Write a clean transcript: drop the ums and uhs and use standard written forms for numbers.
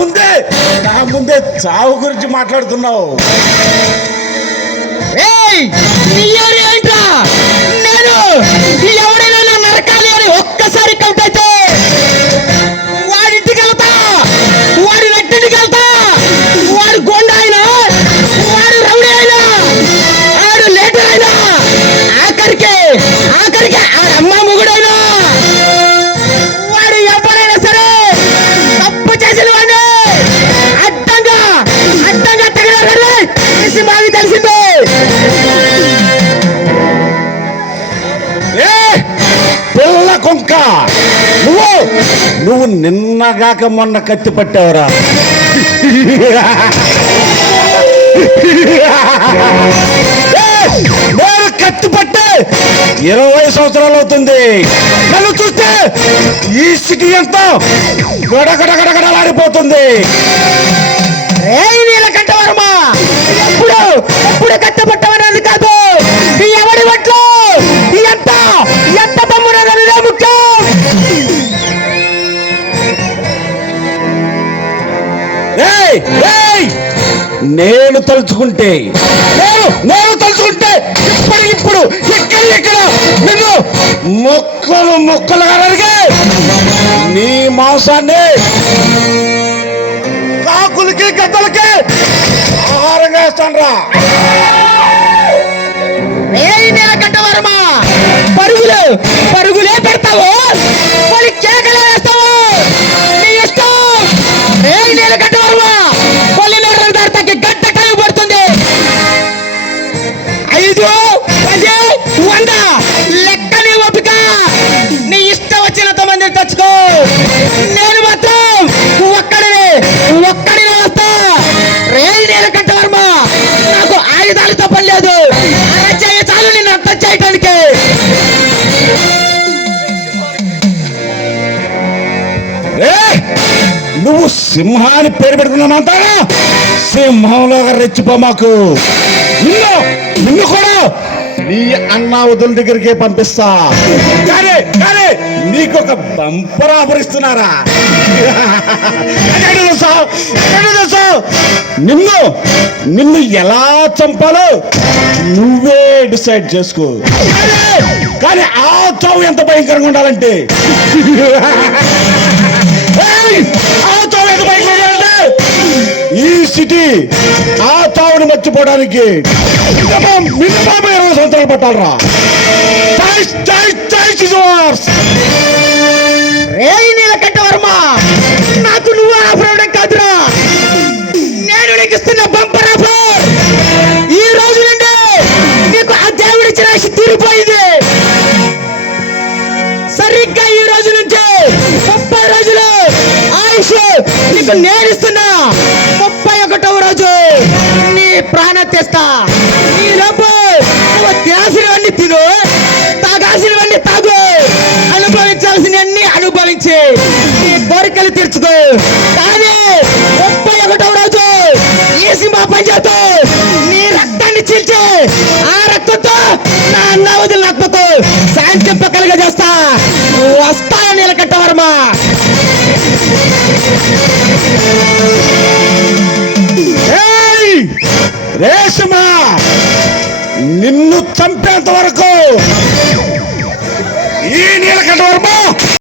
ముందే చావు గురించి మాట్లాడుతున్నావు. నేను ఎవరైనా నా నరకాలి అని ఒక్కసారి కంటైతే వాడింటికి వెళ్తా, వాడి నట్టింటికి వెళ్తా. వాడు గోండా అయినా, వాడు రౌడీ అయినా, వాడు లేటర్ అయినా, ఆఖరికి ఆ అమ్మ మొగుడైనా, వాడు ఎవరైనా సరే తప్పు చేసిన వాడిని అడ్డంగా తగిన బాగా తెలిసింది. పిల్ల కొంక, నువ్వు నిన్నగాక మొన్న కత్తి పట్టావురా. నేను కత్తి పట్టే 20 సంవత్సరాలు అవుతుంది. నన్ను చూస్తే ఈ సిటీ అంతా గడగడగడగడలాడిపోతుంది. నీలకంఠవర్మ, ఎప్పుడు కత్తి పట్టమనేది కాదు, ఎవడి ఒట్లు ఎంత తమ్ముడేదే ముఖ్యం. నేను తలుచుకుంటే ఇప్పుడు ఎక్కడ నిన్ను మొక్కలుగా అడిగే నీ మాంసాన్ని కాకులకి గద్దలకి ఆహారంగా వేస్తాను రా. నీలకంఠవర్మ, పరుగులే పెడతావు, మళ్ళీ కేకలే వేస్తావు, నీ ఇష్టం. నీలకంఠవర్మ, కొల్లినోడ్ల దాటాకి గంట టైం పడుతుంది. 5, 10, 100 లెక్కని ఓపిక. నీ ఇష్టం వచ్చినంత మందిని తెచ్చుకో. నేను మాత్రం ఒక్కడినే వస్తా. నీలకంఠవర్మ, నాకు ఆయుధాలతో పని లేదు. చాలు నిన్ను అర్థం చేయటానికి. నువ్వు సింహాన్ని పేరు పెట్టుకున్నానంతా సింహంలో రెచ్చిపో మాకు. నిన్ను కూడా నీ అన్న వదుల దగ్గరికి పంపిస్తా. కానీ నీకు ఒక బంపర్ ఆఫర్ ఇస్తున్నారా? నిన్ను ఎలా చంపాలో నువ్వే డిసైడ్ చేసుకో. కానీ ఆ చావు ఎంత భయంకరంగా ఉండాలంటే ఈ సిటీ ఆ చావుని మర్చిపోవడానికి మినిమం 20 సంవత్సరాలు పట్టాలరా. నీలకంఠవర్మ, నాకు నువ్వు ఆఫర్ ఇవ్వడం కాదురా, నేను నీకు ఇస్తున్న బంపర్ ఆఫర్. ఈ రోజు నుండి నీకు ఆ దేవుడిచ్చిన ఆశ తీరిపోయింది. సరిగ్గా ఈ రోజు నుంచి 30 రోజులు ఆయుష్ నీకు నేనిస్తున్నా. 31వ రోజు నీ ప్రాణం తెస్తా. ఈ లోపు నువ్వు తినాల్సినవన్నీ తిను, తాగాల్సినవన్నీ తాగు, అనుభవించాల్సినవన్నీ అనుభవించి నీ కోరికలు తీర్చుకో. కానీ 31వ రోజు ఈ సింహ పంజాతో నీ రక్తాన్ని చీల్చి ఆ రక్తంతో నా అన్న వదిలిన ఆత్మకు శాంతింప కలుగజేస్తా. వస్తా నీలకంఠవర్మ. రేషమ, నిన్ను చంపేంత వరకు ఈ నీలకంఠవర్మ